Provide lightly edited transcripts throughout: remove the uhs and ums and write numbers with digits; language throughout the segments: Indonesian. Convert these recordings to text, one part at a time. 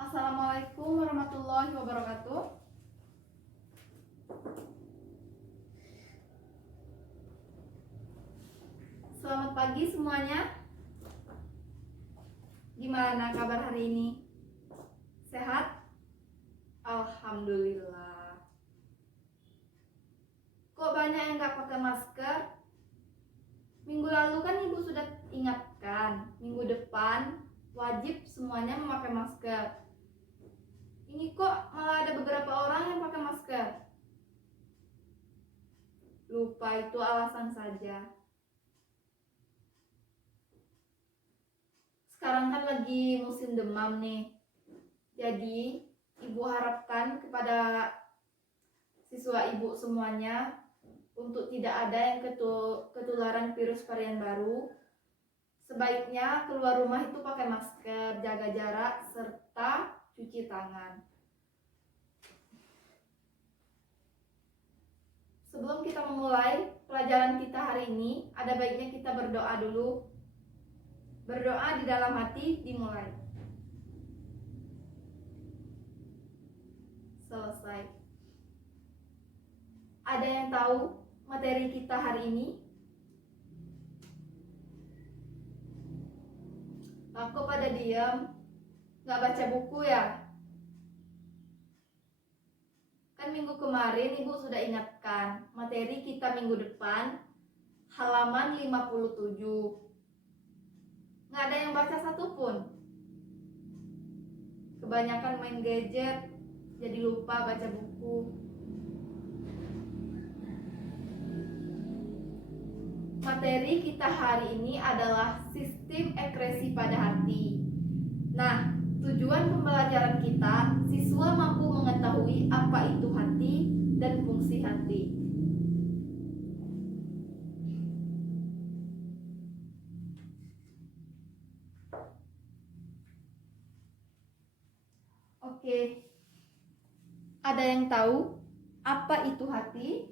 Assalamualaikum warahmatullahi wabarakatuh. Selamat pagi semuanya. Gimana kabar hari ini? Sehat? Alhamdulillah. Kok banyak yang gak pakai masker? Minggu lalu kan ibu sudah ingatkan, minggu depan wajib semuanya memakai masker. Ini kok malah ada beberapa orang yang pakai masker? Lupa, itu alasan saja. Sekarang kan lagi musim demam nih. Jadi ibu harapkan kepada siswa ibu semuanya untuk tidak ada yang ketularan virus varian baru. Sebaiknya keluar rumah itu pakai masker, jaga jarak, serta cuci tangan. Sebelum kita memulai pelajaran kita hari ini, ada baiknya kita berdoa dulu. Berdoa di dalam hati, dimulai. Selesai. Ada yang tahu materi kita hari ini? Aku pada diam, gak baca buku ya? Kan minggu kemarin ibu sudah ingatkan materi kita minggu depan halaman 57. Gak ada yang baca satupun. Kebanyakan main gadget, jadi lupa baca buku. Materi kita hari ini adalah sistem ekskresi pada hati. Nah, tujuan pembelajaran kita, siswa mampu mengetahui apa itu hati dan fungsi hati. Oke, ada yang tahu apa itu hati?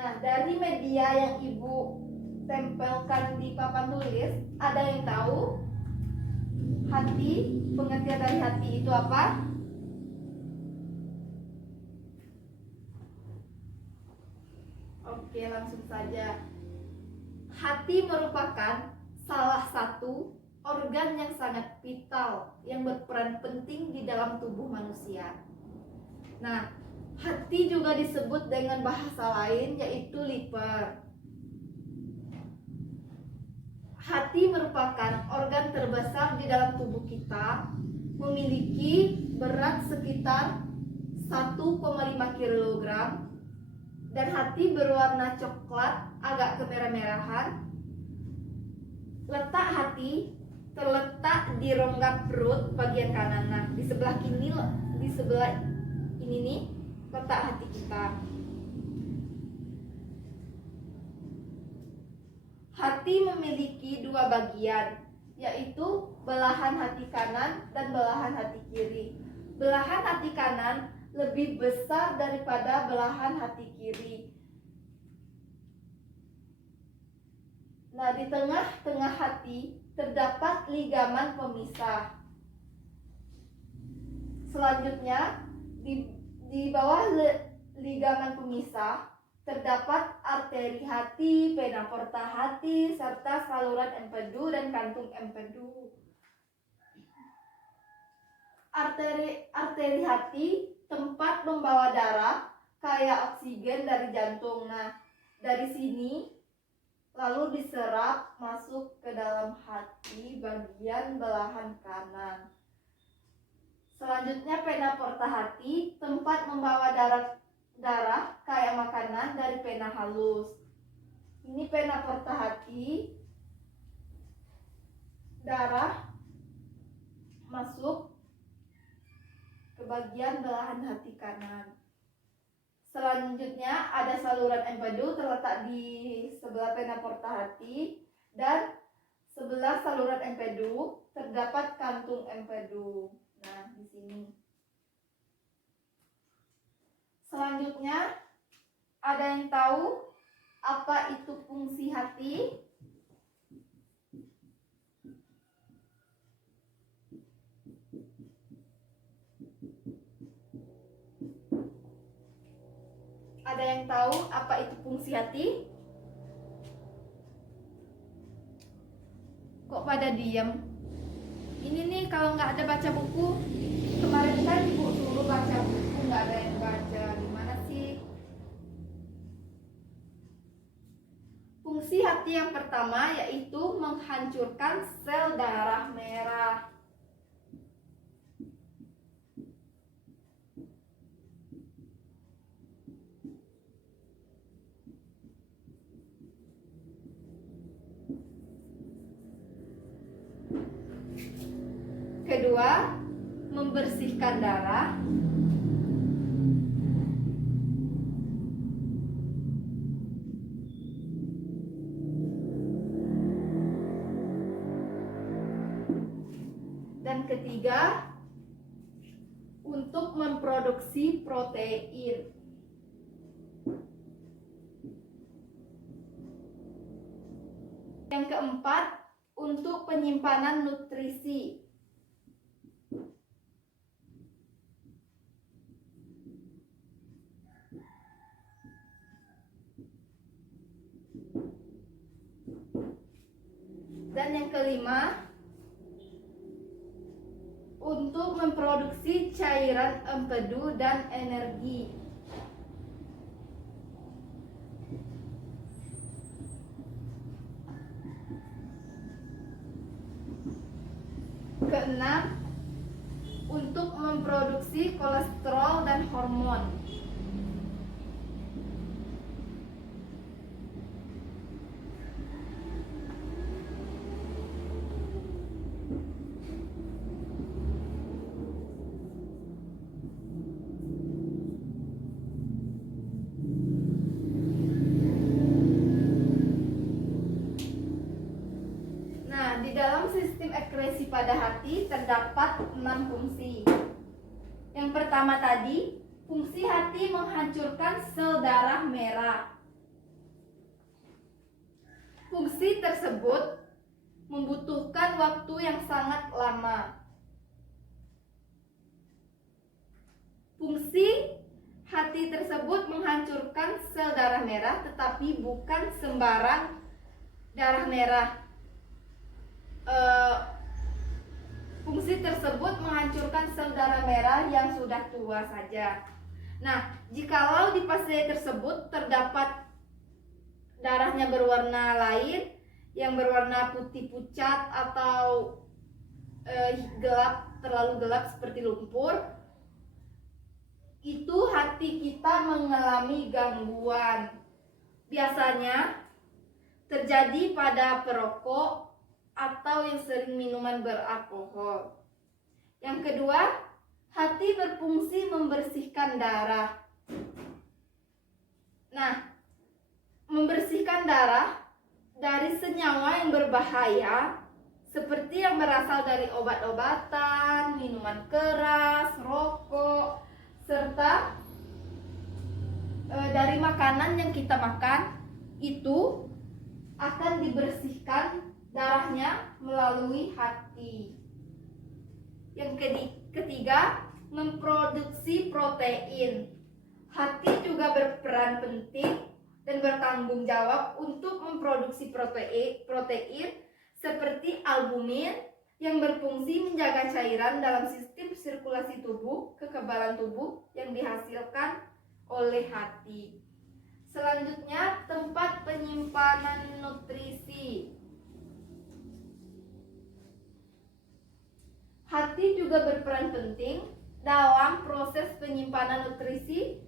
Nah, dari media yang ibu tempelkan di papan tulis, ada yang tahu hati, pengertian dari hati itu apa? Oke, langsung saja. Hati merupakan salah satu organ yang sangat vital yang berperan penting di dalam tubuh manusia. Nah, hati juga disebut dengan bahasa lain yaitu liver. Hati merupakan organ terbesar di dalam tubuh kita, memiliki berat sekitar 1,5 kg dan hati berwarna coklat agak kemerah-merahan. Letak hati terletak di rongga perut bagian kanan. Nah, di sebelah ini nih letak hati kita. Hati memiliki dua bagian, yaitu belahan hati kanan dan belahan hati kiri. Belahan hati kanan lebih besar daripada belahan hati kiri. Nah, di tengah-tengah hati terdapat ligamen pemisah. Selanjutnya, di bawah ligamen pemisah terdapat arteri hati, vena porta hati, serta saluran empedu dan kantung empedu. Arteri hati tempat membawa darah kayak oksigen dari jantung. Nah, dari sini lalu diserap masuk ke dalam hati bagian belahan kanan. Selanjutnya vena porta hati, tempat membawa darah kayak makanan dari vena halus. Ini vena porta hati, darah masuk ke bagian belahan hati kanan. Selanjutnya ada saluran empedu terletak di sebelah vena porta hati, dan sebelah saluran empedu terdapat kantung empedu. Nah, di sini. Selanjutnya ada yang tahu apa itu fungsi hati? Ada yang tahu apa itu fungsi hati? Kok pada diam? Ini nih kalau nggak ada baca buku. Kemarin kan ibu suruh baca buku, nggak ada yang baca. Gimana sih? Fungsi hati yang pertama yaitu menghancurkan sel darah merah. Kedua, membersihkan darah. Dan ketiga, untuk memproduksi protein. Yang keempat, untuk penyimpanan nutrisi. Dan yang kelima, untuk memproduksi cairan empedu dan energi. Keenam, untuk memproduksi kolesterol dan hormon. Di dalam sistem ekskresi pada hati terdapat 6 fungsi. Yang pertama tadi, fungsi hati menghancurkan sel darah merah. Fungsi tersebut membutuhkan waktu yang sangat lama. Fungsi hati tersebut menghancurkan sel darah merah, tetapi bukan sembarang darah merah. Fungsi tersebut menghancurkan sel darah merah yang sudah tua saja. Nah, jikalau di pasien tersebut terdapat darahnya berwarna lain, yang berwarna putih pucat atau gelap, terlalu gelap seperti lumpur, itu hati kita mengalami gangguan. Biasanya terjadi pada perokok atau yang sering minuman beralkohol. Yang kedua, hati berfungsi membersihkan darah. Nah, membersihkan darah dari senyawa yang berbahaya seperti yang berasal dari obat-obatan, minuman keras, rokok, serta dari makanan yang kita makan, itu akan dibersihkan darahnya melalui hati. Yang ketiga, memproduksi protein. Hati juga berperan penting dan bertanggung jawab untuk memproduksi protein seperti albumin yang berfungsi menjaga cairan dalam sistem sirkulasi tubuh, kekebalan tubuh yang dihasilkan oleh hati. Selanjutnya, tempat penyimpanan nutrisi. Hati juga berperan penting dalam proses penyimpanan nutrisi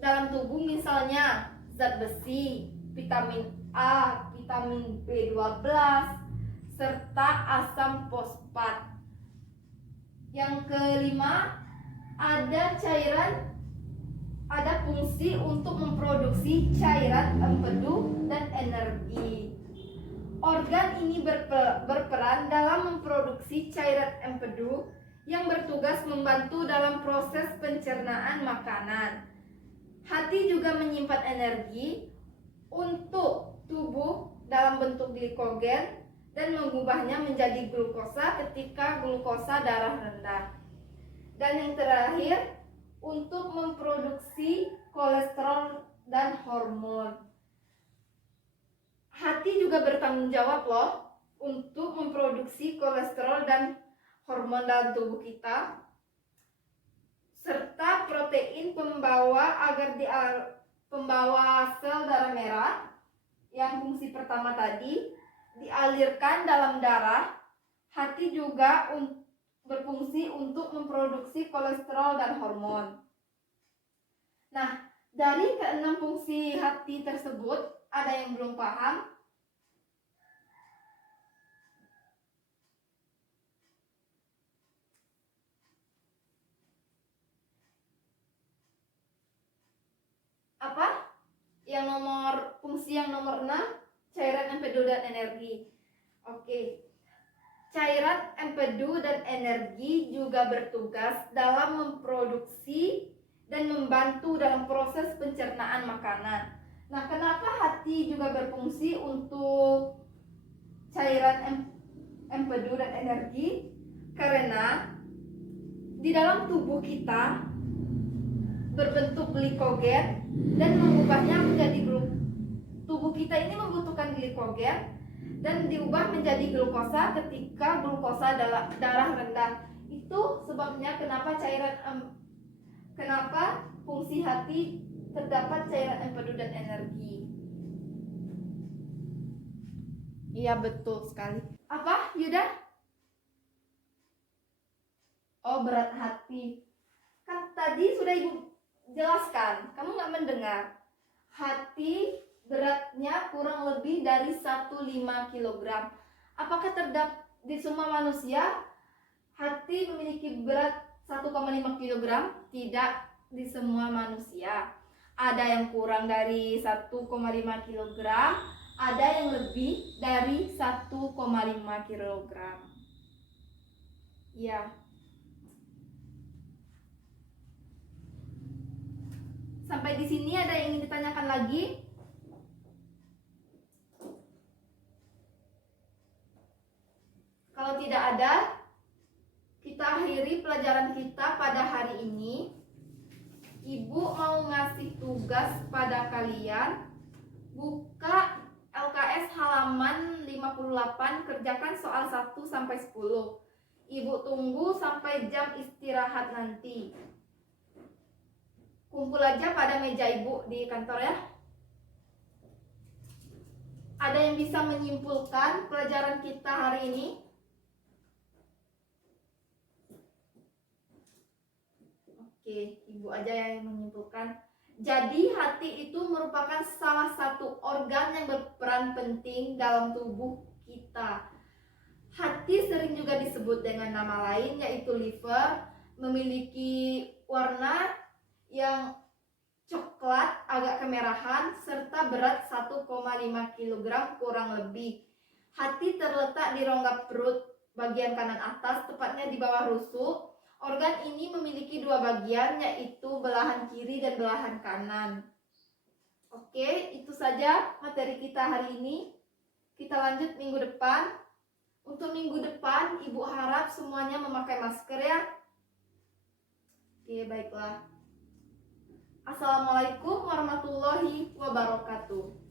dalam tubuh, misalnya zat besi, vitamin A, vitamin B12, serta asam fosfat. Yang kelima, ada berfungsi untuk memproduksi cairan empedu dan energi. Organ ini berperan dalam memproduksi cairan empedu yang bertugas membantu dalam proses pencernaan makanan. Hati juga menyimpan energi untuk tubuh dalam bentuk glikogen dan mengubahnya menjadi glukosa ketika glukosa darah rendah. Dan yang terakhir, untuk memproduksi kolesterol dan hormon. Hati juga bertanggung jawab loh untuk memproduksi kolesterol dan hormon dalam tubuh kita, serta protein pembawa pembawa sel darah merah yang fungsi pertama tadi dialirkan dalam darah. Hati juga berfungsi untuk memproduksi kolesterol dan hormon. Nah, dari keenam fungsi hati tersebut, ada yang belum paham? Apa? Fungsi yang nomor 6, cairan empedu dan energi. Oke. Cairan empedu dan energi juga bertugas dalam memproduksi dan membantu dalam proses pencernaan makanan. Nah, kenapa hati juga berfungsi untuk cairan empedu dan energi? Karena di dalam tubuh kita berbentuk glikogen dan mengubahnya menjadi tubuh kita ini membutuhkan glikogen dan diubah menjadi glukosa ketika glukosa darah rendah. Itu sebabnya kenapa fungsi hati terdapat cairan empedu dan energi. Iya, betul sekali. Apa, Yuda? Oh, berat hati. Kan tadi sudah Ibu jelaskan, kamu nggak mendengar. Hati beratnya kurang lebih dari 1,5 kg. Apakah terdapat di semua manusia hati memiliki berat 1,5 kg? Tidak di semua manusia. Ada yang kurang dari 1,5 kg, ada yang lebih dari 1,5 kg. Ya. Sampai di sini ada yang ingin ditanyakan lagi? Kalau tidak ada, kita akhiri pelajaran kita pada hari ini. Ibu mau ngasih tugas pada kalian. Buka LKS halaman 58, kerjakan soal 1 sampai 10. Ibu tunggu sampai jam istirahat nanti. Kumpul aja pada meja Ibu di kantor ya. Ada yang bisa menyimpulkan pelajaran kita hari ini? Oke, Ibu aja yang menyimpulkan. Jadi hati itu merupakan salah satu organ yang berperan penting dalam tubuh kita. Hati sering juga disebut dengan nama lain yaitu liver, memiliki warna yang coklat agak kemerahan serta berat 1,5 kg kurang lebih. Hati terletak di rongga perut bagian kanan atas, tepatnya di bawah rusuk. Organ ini memiliki dua bagian yaitu belahan kiri dan belahan kanan. Oke, itu saja materi kita hari ini. Kita lanjut minggu depan. Untuk minggu depan Ibu harap semuanya memakai masker ya. Oke, baiklah. Assalamualaikum warahmatullahi wabarakatuh.